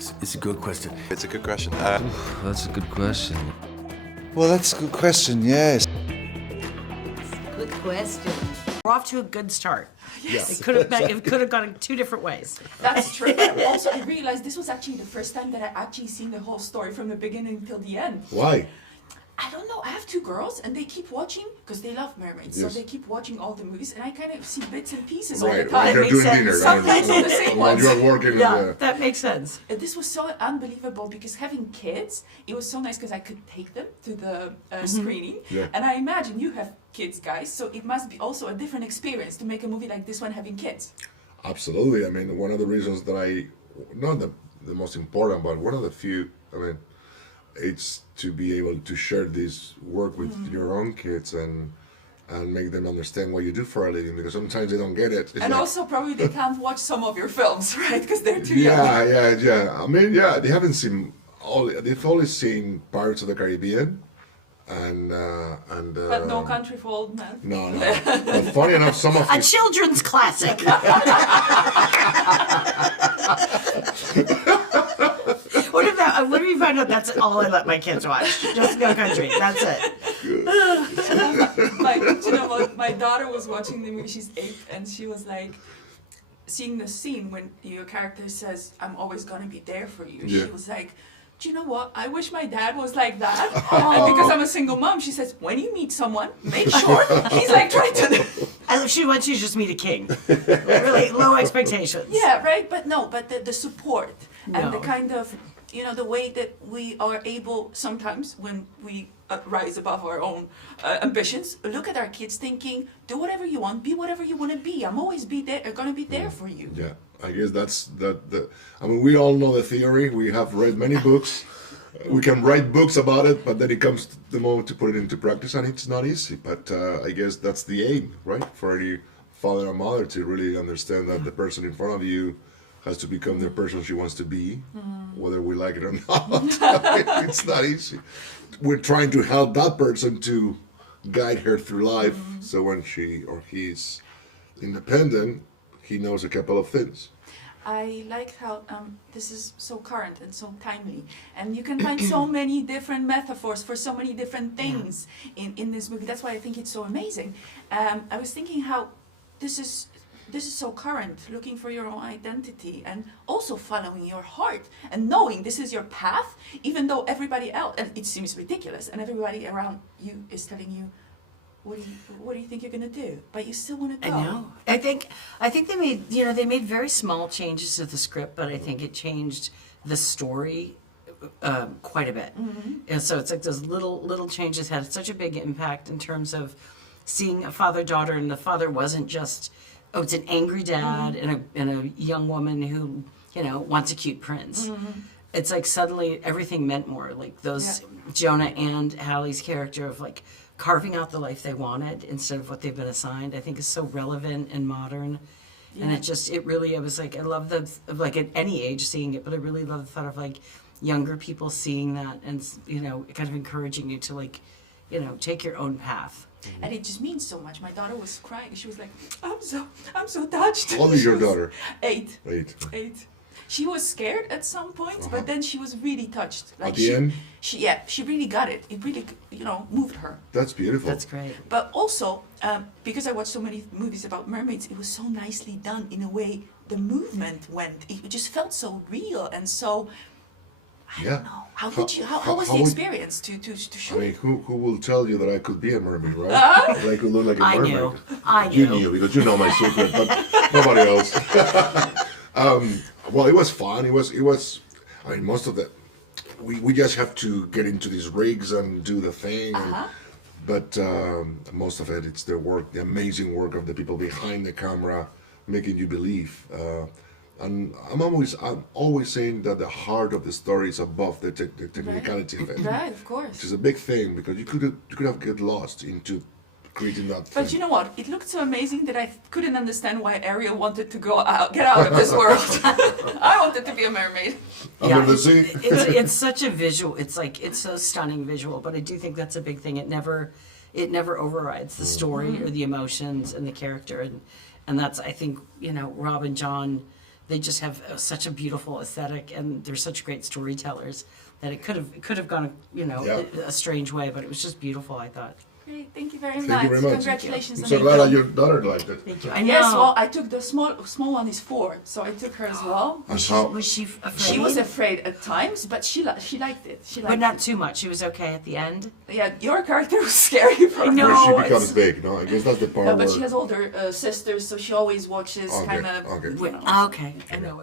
It's a good question. It's a good question. That's a good question. Well, that's a good question, yes. Good question. We're off to a good start. Yes. It could have gone two different ways. That's true. But also, I realized this was actually the first time that I actually seen the whole story from the beginning till the end. Why? I don't know. I have two girls, and they keep watching because they love mermaids. Yes. So they keep watching all the movies, and I kind of see bits and pieces Right, all the like time. they're doing sense. dinner. Sometimes on the same While ones. you're working. Yeah, that makes sense. This was so unbelievable because having kids, it was so nice because I could take them to the screening. Yeah. And I imagine you have kids, guys, so it must be also a different experience to make a movie like this one having kids. Absolutely. I mean, one of the reasons that not the most important, but one of the few, I mean, it's to be able to share this work with your own kids and make them understand what you do for a living, because sometimes they don't get it. It's And like, also probably they can't watch some of your films, right? Because they're too young. yeah. I mean, yeah, they haven't seen they've only seen Pirates of the Caribbean and But No Country for Old Men. No. But funny enough, some of A children's classic. What if we find out that's all I let my kids watch? Just No Country. That's it. You know what? My daughter was watching the movie. She's 8, and she was like, seeing the scene when your character says, "I'm always gonna be there for you." Yeah. She was like, "Do you know what? I wish my dad was like that." And because I'm a single mom, she says, "When you meet someone, make sure he's like trying to." She wants you to just meet a king. Really low expectations. Yeah, right. But no, but the support and the No. kind of, the way that we are able sometimes when we rise above our own ambitions, look at our kids thinking, do whatever you want, be whatever you want to be. I'm always gonna be there for you. Yeah, I guess that's I mean, we all know the theory. We have read many books. We can write books about it, but then it comes to the moment to put it into practice, and it's not easy. But I guess that's the aim, right? For any father or mother to really understand that the person in front of you has to become the person she wants to be, whether we like it or not. It's not easy. We're trying to help that person to guide her through life, so when she or he's independent, he knows a couple of things. I like how this is so current and so timely, and you can find so many different metaphors for so many different things in this movie. That's why I think it's so amazing. I was thinking how this is so current, looking for your own identity and also following your heart and knowing this is your path, even though everybody else, and it seems ridiculous, and everybody around you is telling you, what do you think you're gonna do? But you still want to go. I know. I think they made very small changes to the script, but I think it changed the story quite a bit. And so it's like those little changes had such a big impact in terms of seeing a father-daughter, and the father wasn't just, it's an angry dad and a young woman who, wants a cute prince. It's like suddenly everything meant more. Like those Jonah and Hallie's character of like carving out the life they wanted instead of what they've been assigned, I think is so relevant and modern. And I was like, I love like at any age seeing it, but I really love the thought of like younger people seeing that and, kind of encouraging you to like, take your own path. And it just means so much. My daughter was crying. She was like, I'm so touched. How old is your daughter? 8. 8. She was scared at some points, but then she was really touched. Like At the end? She really got it. It really, moved her. That's beautiful. That's great. But also, because I watched so many movies about mermaids, it was so nicely done in a way the movement went. It just felt so real and so, I don't know. How was the experience to shoot? I mean, who will tell you that I could be a mermaid, right? That I could look like a mermaid. I knew. You knew, because you know my secret, but nobody else. Well, it was fun. It was. I mean, most of the, we just have to get into these rigs and do the thing. But most of it's the work, the amazing work of the people behind the camera, making you believe. And I'm always saying that the heart of the story is above the technicality of it. Right, of course. Which is a big thing, because you could have get lost into creating that thing. But you know what? It looked so amazing that I couldn't understand why Ariel wanted to get out of this world. I wanted to be a mermaid. Under the sea. It's such a visual. It's like it's so stunning visual. But I do think that's a big thing. It never overrides the story or the emotions and the character, and that's, I think, Rob and John, they just have such a beautiful aesthetic, and they're such great storytellers that it could have gone, you know, Yeah. a strange way, but it was just beautiful, I thought. Great, thank you very Thank much. you very much. Congratulations I'm on so the glad that film. your daughter liked it. Thank you. I know. Yes, well, I took the small one is 4, so I took her as well. And how, Was she afraid? She was afraid at times, but she liked it. She liked but not it. too much. She was okay at the end. Yeah, your character was scary for her. know. where she No, becomes it's- big, no? I guess that's the part No, but where... she has older sisters, so she always watches Okay, kind of. okay. Wait, okay, I know.